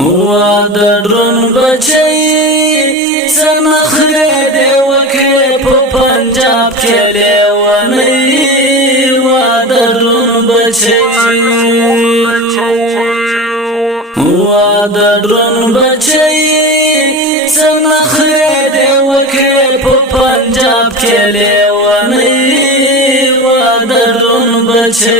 د ډرون بچي سنخره دی وکړې په پنجاب کې لیونی د ډرون بچي د ډرون بچي سنخره دی وکړې په پنجاب کې لیونی د ډرون بچي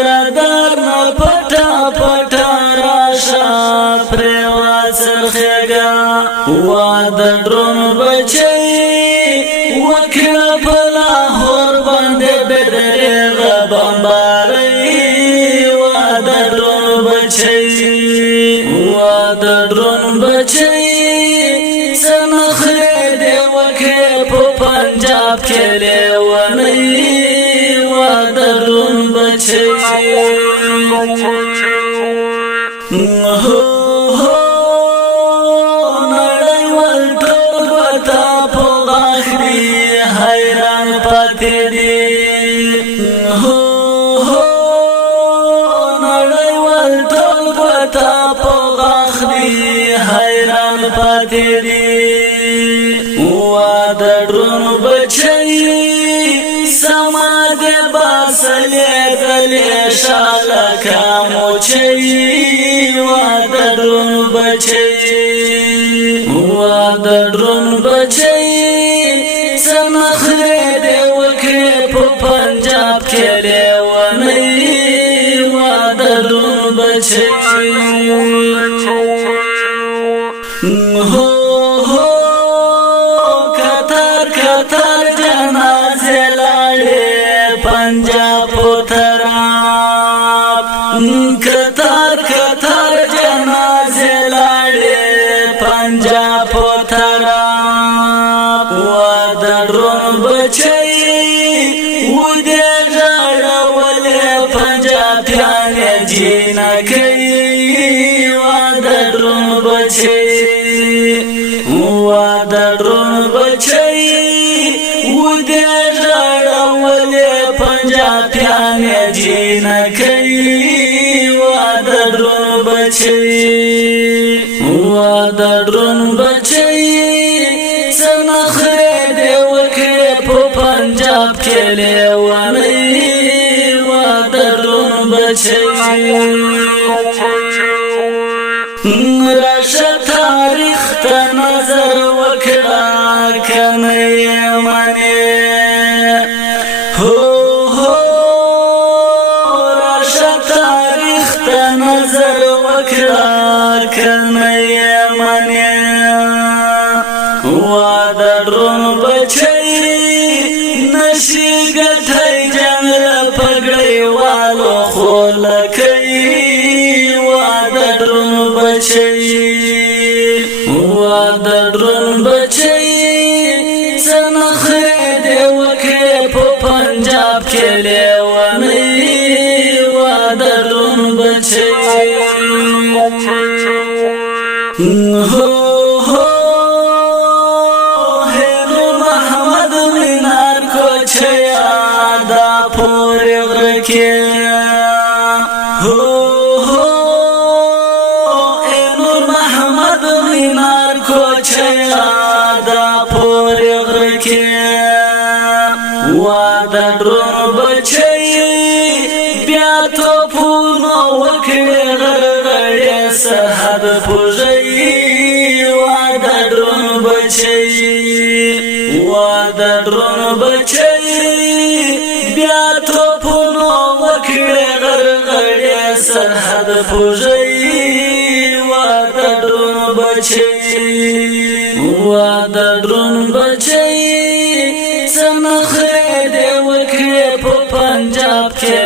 رادار نا پټا پټا راشا پروا څرخېګا وا د ډرون بچي وکړه په لاهور باندې بدرېغه بمباري وا د ډرون بچي بچي سنخره دی وکړې په پنجاب کې لیونی د ډرون بچي نړیوال ټول وتا په غاښ دي حیران پاتې دي نړیوال ټول وتا په غاښ دي حیران پاتې دي د ډرون بچي سماده باسلې دلې شالکا موچي د ډرون بچي د ډرون بچي سنخره دی وکړې په پنجاب کې لیونی د ډرون بچي پنجاب تراب کتار کتار جنازه لاړې پنجاب تراب د ډرون بچي و دې غړولې پنجابیانې جنکې د ډرون بچي د ډرون بچي و دې پنجابیانې جنکې د ډرون بچي د ډرون بچي سنخره دی وکړې په پنجاب کې لیونی د ډرون بچي راشه تاریخ ته نظر وکړه کنه یې منې نظر وکړه کنه یې منې د ډرون بچي نشي ګټی جنګ له پګړیوالو خو لکۍ د ډرون بچي د ډرون بچي سنخره دی وکړې په پنجاب کې لیونی د ډرون بچي هیرو محمد مینار کوچیا دا پورې غره کې نور محمد مینار کوچیا دا پورې غره کې د ډرون بچي بیا توپونو وکړې غرغړې سرحد پوژي د ډرون بچي د ډرون بچي بیا توپونو وکړې غرغړې سرحد پوژي د ډرون بچي د ډرون بچي سنخره دی وکړې په پنجاب کې